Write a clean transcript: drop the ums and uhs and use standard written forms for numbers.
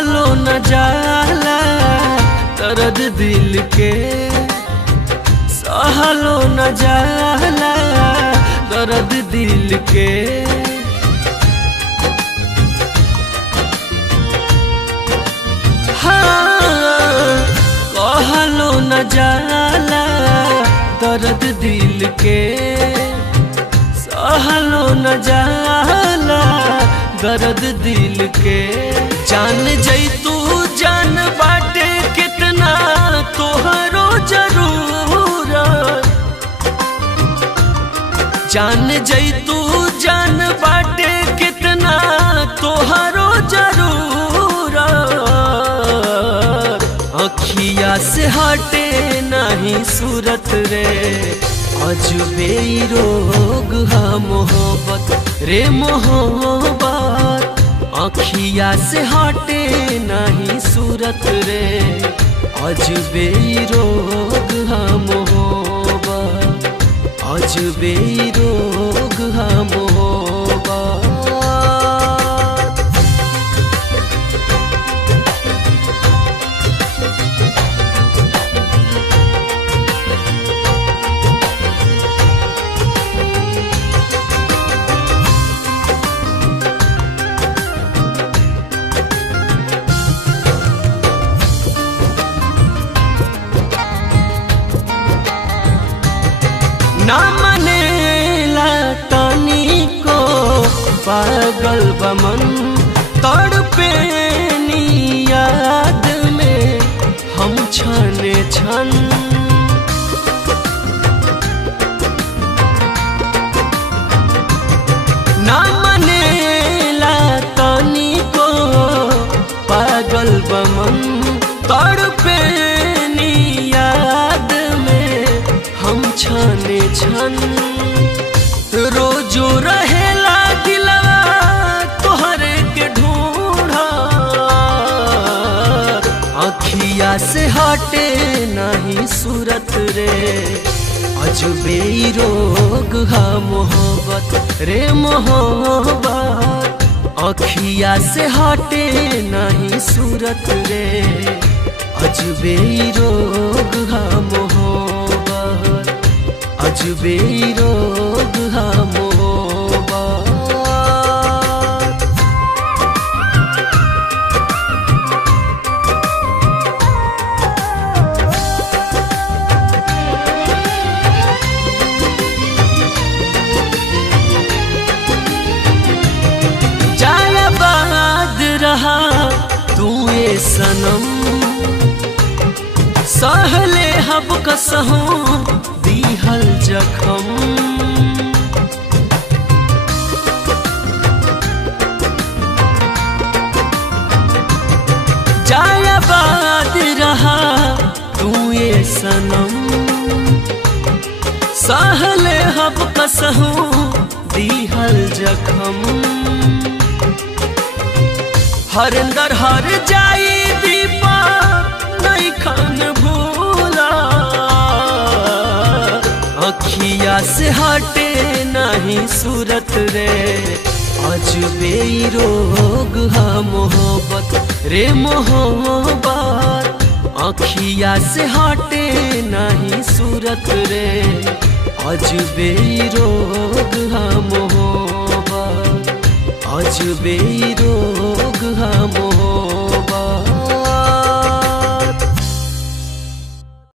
सहलो न जाला दर्द दिल के, सहलो न जाला दर्द दिल के। हाँ कहलो न जाला दर्द दिल के, सहलो न जाला दर्द दिल के। जान जैतू जान बाटे कितना तोहरो जरूरत, जान जैतू जान बाटे कितना तोहरो जरूरत। अखिया से हटे नहीं सूरत रे, अजबे रोग है मोहब्बत रे मोहब्बत। अखिया से हटे नहीं सूरत रे, अजबे रोग है मोहब्बत, अजबे रोग है मोहब्बत। ना मनेला तानी को पागल बमन, तड़पे नी याद में हम छने छन। ना मनेला तानी को पागल बमन, तड़पे नी याद में हम छने छन। रोजो रहेला दिलवा तोहरे के ढूंढा, अखिया से हटे नहीं सूरत रे, अजबे रोग है मोहब्बत रे मोहब्बत। अखिया से हटे नहीं सूरत रे, अजबे रोग है मोहब्बत, अजबे रोग है मोहब्बत। जायाबाद रहा तू ये सनम, सहले हब कसहूं दीहल जखम। जायाबाद रहा तू ये सनम, सहले हब कसहूं दीहल जखम। हरिंदर हर जाई दीपा नहीं खान भूला, अखिया से हटे नहीं सूरत रे, अजबे रोग है मोहब्बत रे मोहब्बत। अखिया से हटे नहीं सूरत रे, अजबे रोग है मोहब्बत, अजबे